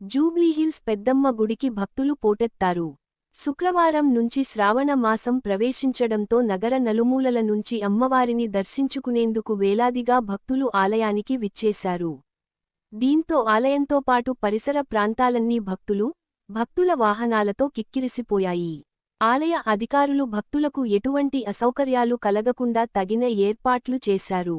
జూబ్లీహిల్స్ పెద్దమ్మ గుడికి భక్తులు పోటెత్తారు. శుక్రవారం నుంచి శ్రావణ మాసం ప్రవేశించడంతో నగర నలుమూలల నుంచి అమ్మవారిని దర్శించుకునేందుకు వేలాదిగా భక్తులు ఆలయానికి విచ్చేశారు. దీంతో ఆలయంతో పాటు పరిసర ప్రాంతాలన్నీ భక్తులు భక్తుల వాహనాలతో కిక్కిరిసిపోయాయి. ఆలయ అధికారులు భక్తులకు ఎటువంటి అసౌకర్యాలు కలగకుండా తగిన ఏర్పాట్లు చేశారు.